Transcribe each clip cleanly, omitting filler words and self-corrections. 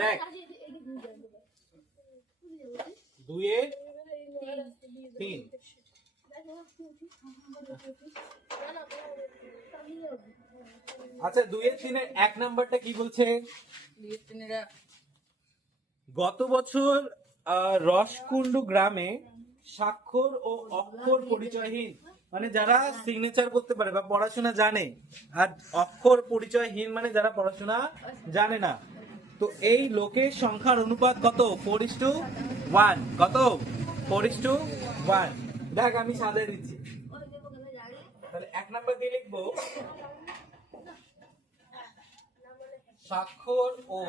দেখ 2 এ 3। আচ্ছা 2 এর 3 এর 1 নাম্বারটা কি বলছে? গত বছর রসকুন্ডু গ্রামে স্বাক্ষর ও অক্ষর পরিচয়হীন, মানে যারা সিগনেচার করতে পারে বা পড়াশোনা জানে, আর অক্ষর পরিচয়হীন মানে যারা পড়াশোনা জানে না, তো এই লোকের সংখ্যার অনুপাত কত? 4:1। কত? 4:1। দেখ আমি সাজিয়ে দিচ্ছি। তাহলে 1 নাম্বার দিয়ে লিখবো স্বাক্ষর ও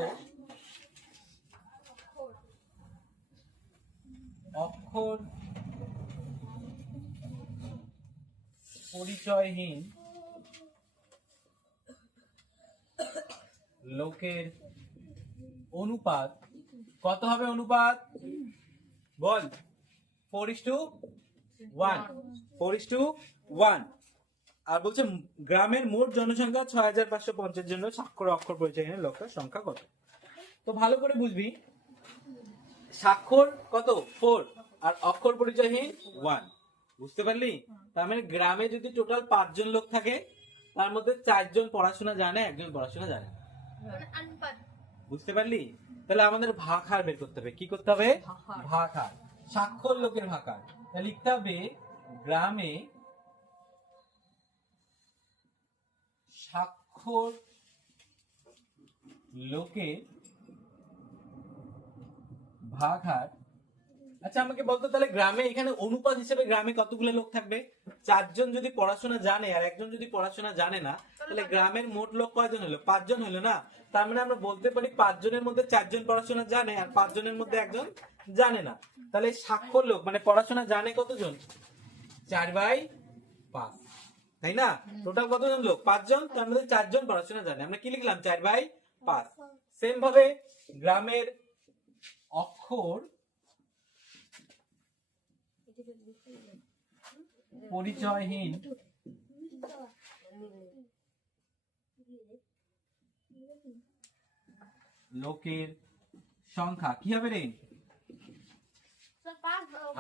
অক্ষর পরিচয়হীন লোকের অনুপাত কত হবে? অনুপাত বল। 4:1। 4:1। আর বলছে গ্রামের মোট জনসংখ্যা 6550 জন্য স্বাক্ষর অক্ষর পরিচয়হীন লোকের সংখ্যা কত? তো ভালো করে বুঝবি, স্বাক্ষর কত? 4 আর অক্ষর পরিচয়হীন 1। বুঝতে পারলি? তার মানে গ্রামে যদি টোটাল 5 জন লোক থাকে, তার মধ্যে 4 জন পড়াশোনা জানে, 1 জন পড়াশোনা জানে। বুঝতে পারলি? তাহলে আমাদের ভাগহার বের করতে হবে। কি করতে হবে? ভাগহার। স্বাক্ষর লোকের ভাগহার। তাহলে লিখতে হবে গ্রামে স্বাক্ষর লোকের ভাগহার। আচ্ছা আমাকে বলতো তাহলে গ্রামে এখানে অনুপাত হিসেবে গ্রামে কতগুলো লোক থাকবে? 4 জন যদি পড়াশোনা জানে আর 1 জন যদি পড়াশোনা জানে না, তাহলে গ্রামের মোট লোক কয়জন হলো? 5 জন হলো না? তার মানে আমরা বলতে পারি 5 জনের মধ্যে 4 জন পড়াশোনা জানে আর 5 জনের মধ্যে 1 জন জানে না। তাহলে স্বাক্ষর লোক মানে পড়াশোনা জানে কতজন? 4/5, তাই না? টোটাল কতজন লোক? 5 জন, তার মধ্যে 4 জন পড়াশোনা জানে। আমরা কি লিখলাম? 4/5। সেম ভাবে গ্রামের অক্ষর পরিচয়হীন লোকের সংখ্যা কি হবে রে?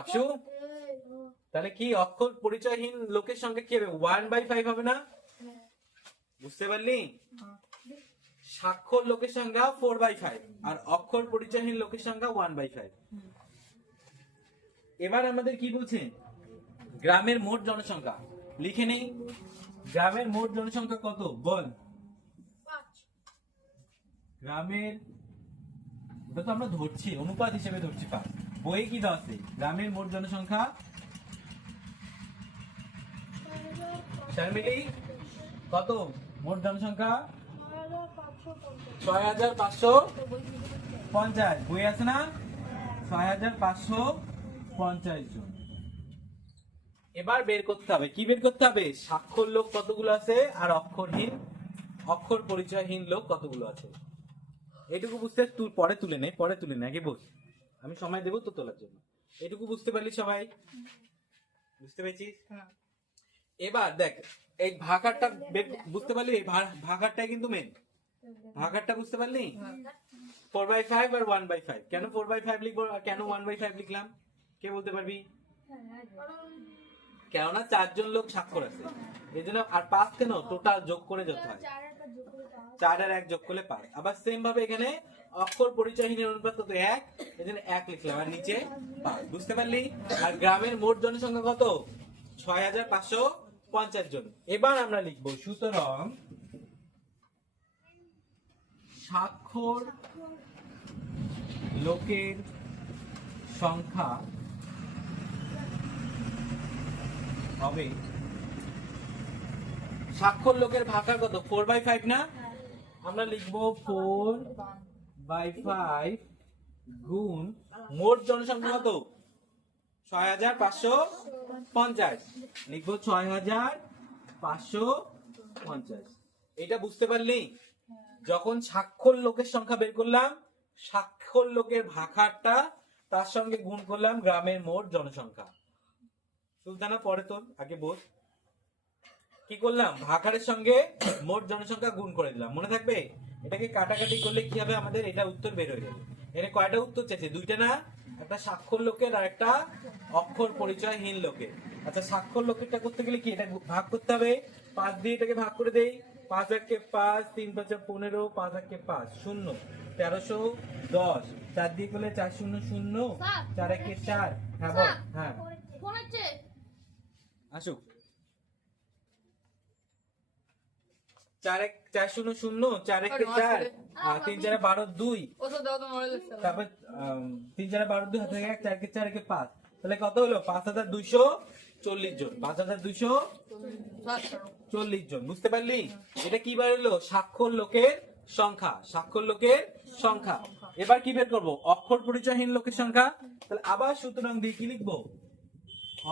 আপসু তাহলে কি অক্ষর পরিচয়হীন লোকের সংখ্যা কি হবে? 1/5 হবে না? বুঝতে পারলি? স্বাক্ষর লোকের সংখ্যা 4/5 আর অক্ষর পরিচয়হীন লোকের সংখ্যা 1/5। এবার আমাদের কি বলছে? গ্রামের মোট জনসংখ্যা লিখে নেই। গ্রামের মোট জনসংখ্যা কত বল? 5। গ্রামের, ওটা তো আমরা ধরছি অনুপাত হিসেবে ধরছি 5। বইয়ে কি দেওয়া আছে? গ্রামের মোট জনসংখ্যা শারমিলি কত? মোট জনসংখ্যা 6550। বই আছে না? 6550 জন। এবার বের করতে হবে, কি বের করতে হবে? স্বাক্ষর লোক কতগুলো আছে আর অক্ষরহীন অক্ষর পরিচয়হীন লোক কতগুলো আছে। এটুকু বুঝতে তুই পরে তুলে নে, পরে তুলে নে, আগে বস, আমি সময় দেবো তো তোলার জন্য। এটুকু বুঝতে পারলি সবাই? বুঝতে পেরেছিস? এবার দেখ এই ভাগারটা বুঝতে পারলি? এই ভাগারটাই কিন্তু মেন। ভাগারটা বুঝতে পারলি? 4/5 আর 1/5। কেন 4/5 লিখবো আর কেন 1/5 লিখলাম? কে বলতে পারবি? কেননা 4 জন লোক স্বাক্ষর আছে এই জন্য। আর 5 কেন? টোটাল যোগ করে যত হয় 4 আর 1 যোগ করলে 5। আবার সেম ভাবে এখানে অক্ষর পরিচয়হীনের অনুপাত কত? 1, এই জন্য 1 লিখলাম আর নিচে 5। বুঝতে পারলি? আর গ্রামের মোট জনসংখ্যা কত? 6550 জন। এবার আমরা লিখবো সুতরাং স্বাক্ষর লোকের সংখ্যা হবে, স্বাক্ষর লোকের ভাগহার কত? 4/5 না? আমরা লিখবো 4/5 গুণ মোট জনসংখ্যা কত? 6550। লিখবো 6550। এটা বুঝতে পারলি? যখন স্বাক্ষর লোকের সংখ্যা বের করলাম, স্বাক্ষর লোকের ভাগহারটা তার সঙ্গে গুণ করলাম গ্রামের মোট জনসংখ্যা। সুলতানা পরে তোর, আগে বল। কি করলাম, ভাগাড়ের সঙ্গে মোট জনসংখ্যা গুণ করে দিলাম, মনে থাকবে? এটাকে কাটাকাটি করলে কি হবে আমাদের, এটা উত্তর বের হয়ে যাবে। এখানে কয়টা উত্তর চাইছে, দুইটা না? একটা স্বাক্ষর লোকের আর একটা অক্ষর পরিচয়হীন লোকের। আচ্ছা, স্বাক্ষর লোকেরটা করতে গেলে কি, এটা ভাগ করতে হবে, 5 দিয়ে এটাকে ভাগ করে দেই। 5 একে 5, 3 5 15, 5 একে 5, 0, 1310, 4 দিয়ে করলে 4 0 0, 4 একে 4। হ্যাঁ বল। হ্যাঁ ফোন হচ্ছে। আসুক। 4 0 0, 4 একে 4, 3 4 12 2, ওটা দাও তো মরে যাচ্ছে। তারপর 3 4 12 2 হাতে 1, 4 কে 4 একে 5, তাহলে কত হলো? 5240 জন। 5240 জন, বুঝতে পারলি? এটা কি বের হলো? স্বাক্ষর লোকের সংখ্যা, স্বাক্ষর লোকের সংখ্যা। এবার কি বের করব? অক্ষর পরিচয়হীন লোকের সংখ্যা। তাহলে আবার সুতরাং দিয়ে কি লিখবো?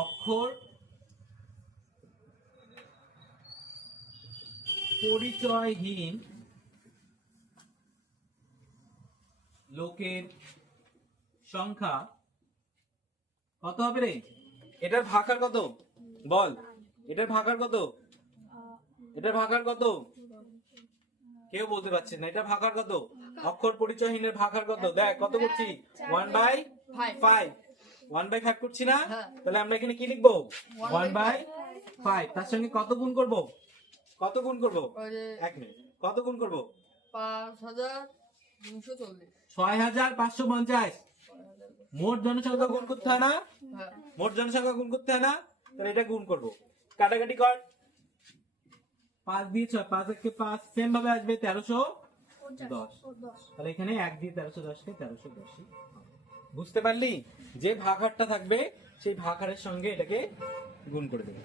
অক্ষর পরিচয়হীন লোকের সংখ্যা কত হবে রে? এটার ভাগার কত বল? এটার ভাগার কত? এটার ভাগার কত? কেউ বলতে পারছে না। এটা ভাগার কত? অক্ষর পরিচয়হীনের ভাগার কত? দেখ কত করছি, 1/5। 1/5 করছি না? তাহলে আমরা এখানে কি লিখবো? 1/5। তার সঙ্গে কত গুণ করব? কত গুণ করব? 1 মিনিট, কত গুণ করব? 5240। 6550। মোট জনসংখ্যা গুণ করতে হয় না? হ্যাঁ। মোট জনসংখ্যা গুণ করতে হয় না? তাহলে এটা গুণ করব। কাটাকাটি কর। 5 দিয়ে 6, 5 একে 5, সেম ভাবে আসবে 1310। তাহলে এখানে 1 দিয়ে 1310 কে 1310। বুঝতে পারলি? যে ভাগারটা থাকবে সেই ভাগারের সঙ্গে এটাকে গুণ করে দেবে।